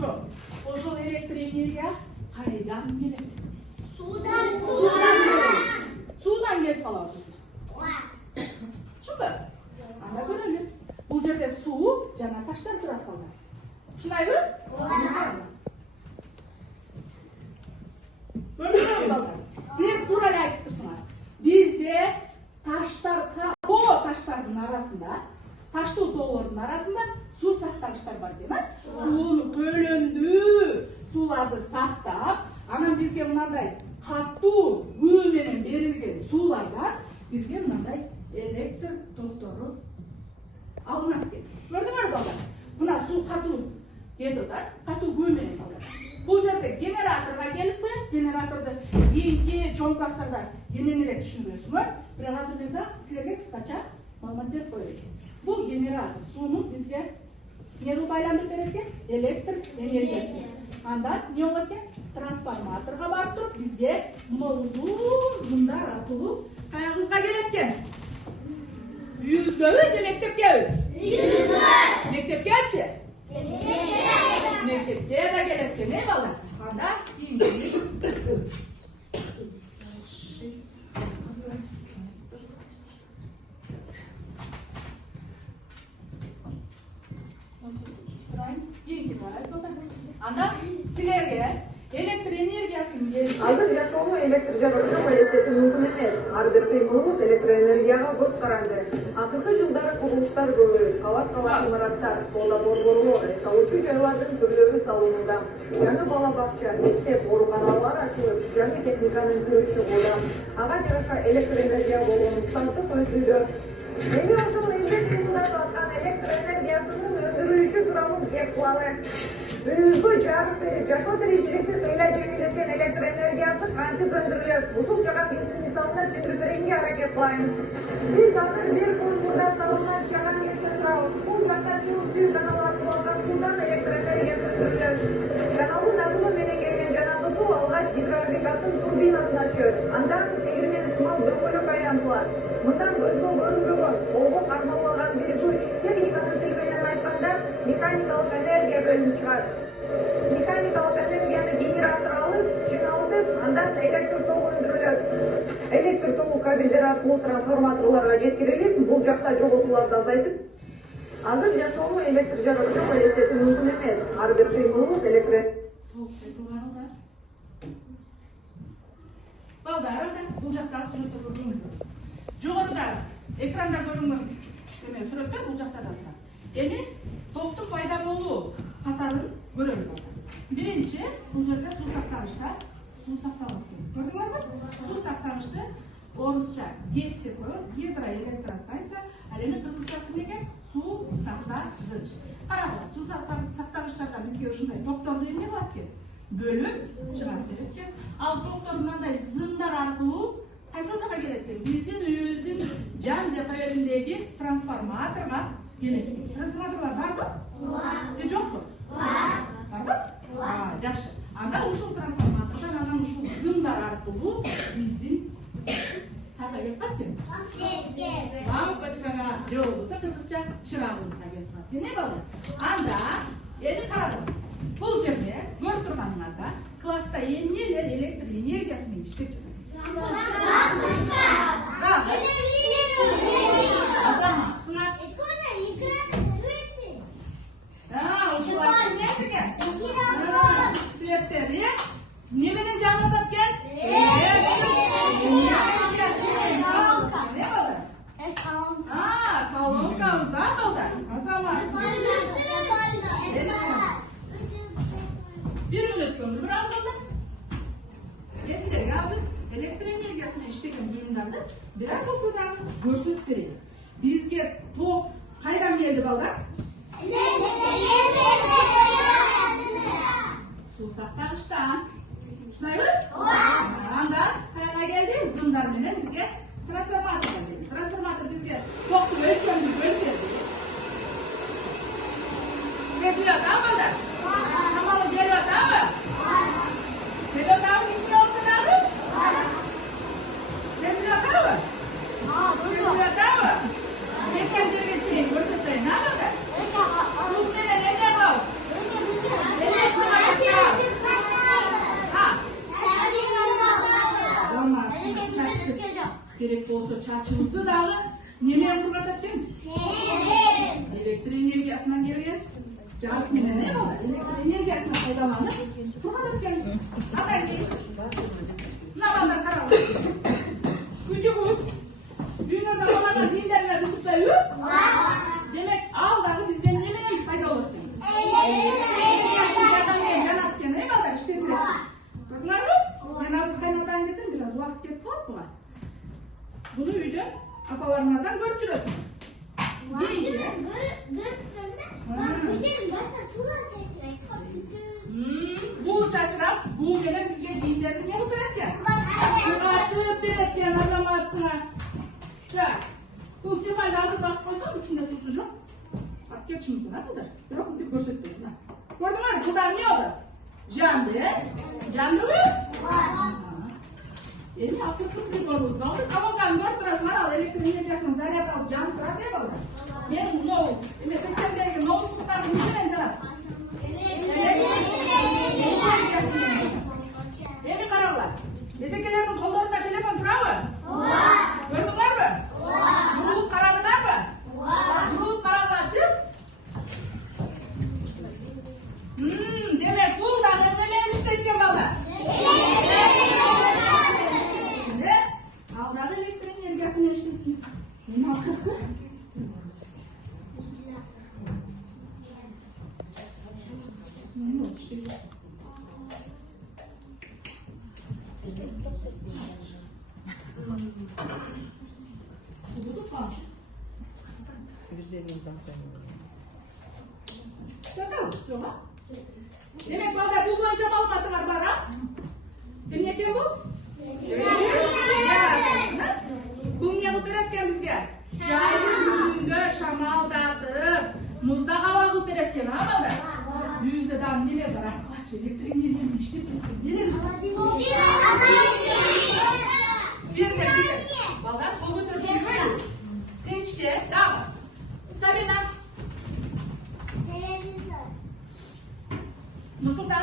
суроо. Ошол электр энергия кайдан келет? Судан келип калат. Чынбы? Анда көрөлү. Бул жерде суу жана таштар турат балдар. Шунайбы? Көрдүңүзбү балдар? Силер туура эле айтып турсуңар. Бизде таштардын арасында, таштуу тоолордун арасында суу сактагычтар бар экен, сууну көлөмдүү сууларды сактап, анан бизге мындай катуу күү менен берилген суулардан бизге мындай электр токтору алынат экен. Көрдүңөрбү балдар? Мына суу катуу кетип атат, катуу күү менен балдар. Бул жерде генераторго келип коет. Генераторду кийинки чоң класстарда кененирээк түшүндүрөсүңөр. Бирок азыр биз силерге кыскача маалымат берип коелу. Бул генератор сууну бизге эмне байландырып берет экен? Электр энергиясы. Андан эмне болот экен? Трансформаторго барып туруп бизге мына узун зымдар аркылуу каягыбызга келет экен. Үйүбүзгөбү же мектепкеби? Үйүбүзгө. Мектепкечи? Мектепке да келет экен, балдар. Анда кийинки анда силерге электр энергиясын азыр жашоону электр жаратууну элестетүү мүмкүн эмес. Ар бир кыймылыбыз электр энергияга көз каранды. Акыркы жылдары курулуштар көбөйүп, кабат имараттар, соода борборлор, эс алуучу жайлардын түрлөрү салынууда. Жаңы бала бакча, мектеп, ооруканалар ачылып, жаңы техниканын түрү чыгууда. Ага жараша электр энергия болгон муктаждык өсүүдө. Эми ошол элдер кыймылдап аткан электр энергиясынын өндүрүлүшү тууралуу кеп кылалы. Үйүбүзгө жарык берип, жашоо тиричиликти кыйла жеңилдеткен электр энергиясы кантип өндүрүлөт? Ушунчага биздин мисалында түшүндүрүп берүүгө аракет кылайын. Биз азыр бир кургузда салынган чаган электр турабыз. Бул жакта жылуу канал аркылуу аккан суудан электр энергиясы өндүрүлөт. Каналдын агымы менен келген жанагы суу алгач гидроагрегаттын турбинасына түшөт. Андан тегирмен сымал дөңгөлөк айлантылат. Мындан көзгө көрүнбөгөн, колго кармалбаган бир күч, техниканын тили менен айтканда, механикалык энергия бөлүнүп чыгат. Механикалык энергияны генератор алып, жиналтып, андан электр тогу өндүрүлөт. Электр тогу кабелдер аркылуу трансформаторлорго жеткирилип, бул жакта жоготууларды азайтып, азыр жашоону электр жаратууну элестетүү мүмкүн эмес. Ар бир кыймылыбыз электр балдар, бул жакта сүрөттөр көрүнгөнбүз. Жогоруда экранда көрүнгөн сүрөттөр бул жакта да турат. Эми токтун пайда болуу катарын көрөлү балдар. Биринчи, бул жерде суу сактагычта суу сакталат. Көрдүңөрбү? Суу сактагычты орусча ГЭС деп коебуз, гидроэлектростанция, ал эми кыргызчасы эмне? Суу сактагыч. Караңыз, суу сактагычтарда бизге ушундай токторду эмне кылат экен? Бөлүп чыгарып берет экен. Ал токтор мындай зымдар аркылуу кайсыл жака келет экен? Биздин үйүбүздүн жан жака бериндеги трансформаторго келет экен. Трансформаторлор барбы? Же жокпу? Барбы? Жакшы. Анда ушул трансформатордон анан ушул зымдар аркылуу биздин сага келип калат экен. Лампочкага же болбосо кыргызча чырагыбызга келип калат экен, балдар. Анда эми караңыз. Бул жерде көрүп турганыңарда класста эмнелер электр энергиясы менен иштеп жатат? Азамат, сыңар. Светтер, не менен жанып атат экен? Колонкабыз, балдар. Азамат. Bir minut ömrü biraz oldu. Sizlerge hazır elektrik enerjisini işleken bölümlerde biraz olsa da görsüp verelim. Bizge tok kaydan geldi ballar? Su saklamıştan. Şunay mı? Anda kayağa geldi, zımdar menen bizge transformator geldi. Transformator bizge toktu ölçümlü bölümleri. Ne diyor da ballar? Şamalı geliyor da mı? Geliyor da mı? İçine olsun da mı? Ne diyor da mı? Ne diyor da mı? Ne kendine geçeyim? Görsün ne yapalım? Ruh nere? Ne yapalım? çarçtı. Gerek olsa çarçımızdı dağı nemen kurgatat demiz? Elektrik energiyasından geliyor. Jarık menen ne var? Elektrik energiyasından faydalanıp kurgatat demiz. Asay değil. Nabandan karar gücümüz dünyada olanlar dinlerler tutuyor. Demek alдағы bizden nemen fayda olur? Janatken ne var işte direkt. Bakınlar mı? Ben artık kaynatan desem biraz vakit geçip kalk mı? Bunu uyda apalarlardan görüp жүрөсүң. Deyince. Bu çaçırak, bu gene bizge dinlerin yapıp verirken. Atıp verirken azamatsına. Bu sefer lazım basıp koysam içinde susucu. Bak geç şimdi buna da. Bırak bir görsettim. Gördün mü? Buradan ne oldu? Canlı. Canlı mı? Elini akıtıp bir boruz kaldı. Kalıngan 4 lirasını al. Elektrik energiyasını zaryat al. Can kırar diye bağlı. Benim no. Peştemdeki notebooklar mümkün canat. Emi kararlar. Ezekilerin kollarında telefon durar mı? Gördüler mi? Yorulup karardılar mı? Yorulup karardı açıp. Demek bu da ne işletken bağlı? Alдағы elektrik energiyasını işletken. Ne açıktı? Ne oldu işte? Bulduk mu? Bakalım, yok ha? Demek valla bu boyunca malumatlar var ha? Kim ekan bu? Bu niye bu beretken bizge? Şahirin gününde şamaldadı. Muzda hava bu beretken ha mı? Yüzde daha neler var? Kaç elektrik nereden işte? Neler var? Bir. Valla soğuk ötürü böyle. İçki, daha. Sabina. Nasıl da?